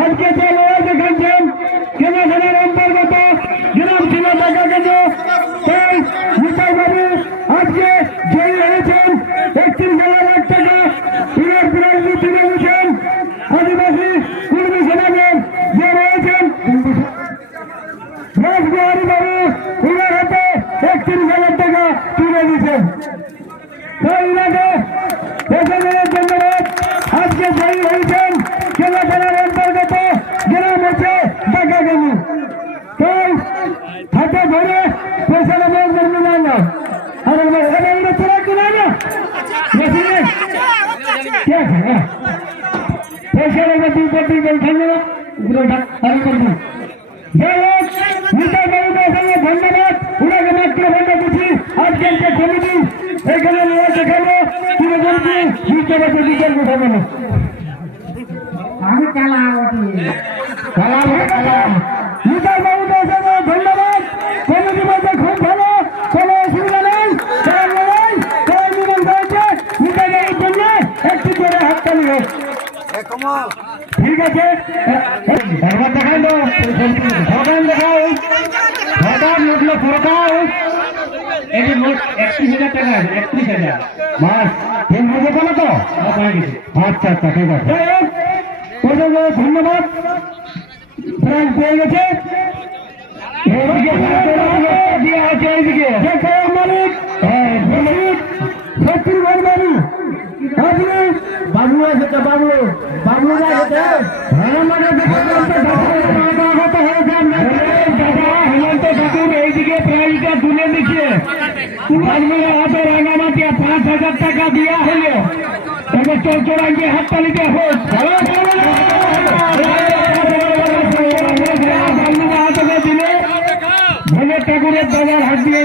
আজকে যে লড়াই দেখাচ্ছেন কেনাখানার অন্তর্গত গ্রাম ছিল টাকা কেন্দ্র তাই নিতাই বাবু আজকে জয়ী হয়েছেন 31,00,000 টাকা ফুলের প্রাইজ তুলে দিয়েছেন আদিবাসী কর্মী সমাজের যে রয়েছেন রাজবিহারী বাবু ফুলের হাতে 31,000 টাকা তুলে দিয়েছেন তাই ওনাকে ধন্যবাদ। আজকে জয়ী হয়েছেন কেনাখানার অন্তর্গত গ্রাম হচ্ছে টাকা কেন্দ্র তাই হাতে ধরে পেছনে লোক জন্মে যায় না আর তোরা কিনা না পেছনে দুই কোটি বলছেন না আরো করবেন ধন্যবাদ ওনাকে মাত্র বন্ধ করছি আজকের যে কমিটি এখানে নিয়ে দেখাবো তুলে বলছি বিচার কথা বলো আমি ধন্যবাদ কমিটি বলতে খুব ভালো কোনো অসুবিধা নেই জন্য একটু করে হাততালি হোক ঠিক আছে দেখাই তো ভগবান দেখাও ভগবান উঠলো ফোরকাও এটি মোট 31,000 টাকা 31,000 বাস তিন হাজার বলো তো আচ্ছা আচ্ছা ঠিক আছে ধন্যবাদ প্রাইজ পেয়ে গেছে বাবু আছে বাবু বাবু হেমন্ত ঠাকুর এইদিকে প্রাইজটা তুলে দিচ্ছে হাতে রাঙামাটি 5,000 টাকা দেওয়া হলো এবার চৌচড়াঙ্গে হাততালিতে হোক দিলে ভোলের ঠাকুরের বাজার হাত দিয়ে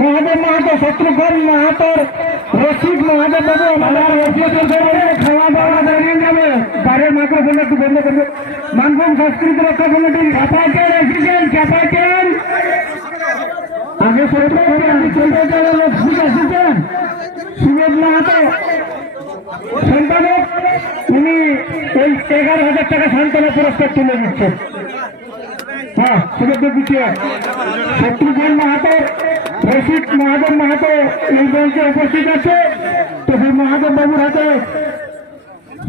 মহাদেব মাহাতো শত্রুঘ্ন মাহাতোর রসিক মহাদেব বাবু খাওয়া দাওয়া দাঁড়িয়ে যাবে বাড়ির মাইক্রোফোন একটু বন্ধ করবে মানভূম সংস্কৃতি রক্ষা কমিটির চাপাইতেন এসেছেন চাপাইতেন আগে এসেছেন সুবোধ মাহাতো সম্পাদক উনি ওই 11,000 টাকা সান্ত্বনা পুরস্কার তুলে দিচ্ছেন হ্যাঁ সুবোধ দ্বিতীয় শত্রুঘ্ন মাহাতো রসিক মহাদেব মাহাতো এই মঞ্চে উপস্থিত আছে তো সেই মহাদেব বাবুর হাতে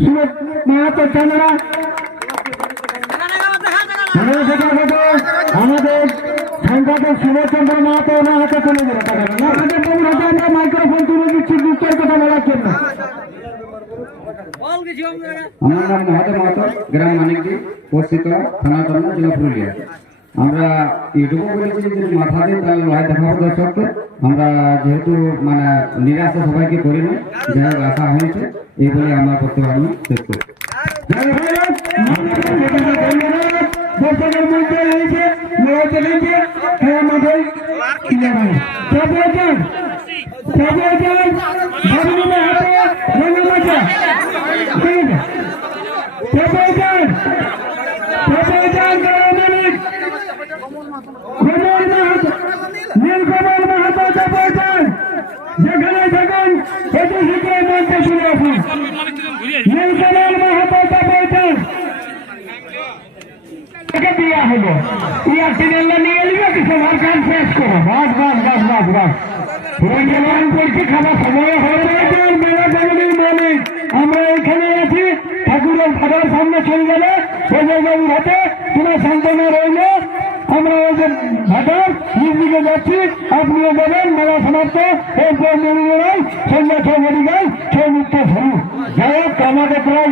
সুবোধ মাহাতো চামড়া আমাদের সম্পাদক সুভাষচন্দ্র মাহাতো ওনার হাতে তুলে দিল মহাদেব বাবুর হাতে আমরা মাইক্রোফোন তুলে দিচ্ছি দুঃখের কথা বলার জন্য। আমার নাম মহাদেব মাহাতো, গ্রাম মানিকদি, পোস্ট থানা চন্দ্র, জেলা পুরুলিয়া। আমরা ইউটিউবে বলেছি যে মাথা দিন তাহলে লড়াই দেখাবো দর্শককে। আমরা যেহেতু মানে নিরাশা সবাইকে করিনি, যাই আশা হয়েছে এই বলে আমার বক্তব্য আমি শেষ করি। দর্শকের মধ্যে রয়েছে নীলকমল মাহাতো চাপাইছেন যেখানে থাকেন এটি শিখে মঞ্চে শুনে আসুন। নীলকমল মাহাতো চাপাইছেন দিয়া হলো ইয়ার সিনেমা নিয়ে নিবে কিছু কাম শেষ করো বাস বাস বাস বাস বাস প্রয়োজন করছি খাবার সময় হয়ে রয়েছে মেলা জমির মালিক আমরা এখানে আছি ঠাকুরের ঘরের সামনে চলে গেলে প্রজয়বাবুর হাতে তোমার সান্ত্বনা রইল। আমরা ওই যে ঘাটার নিজ দিকে যাচ্ছি, আপনিও যাবেন। মেলা সমাপ্ত এরপর মেরু লড়াই সন্ধ্যা 6 গাই 6 মুক্ত ধরুন। যাই হোক আমাদের প্রায়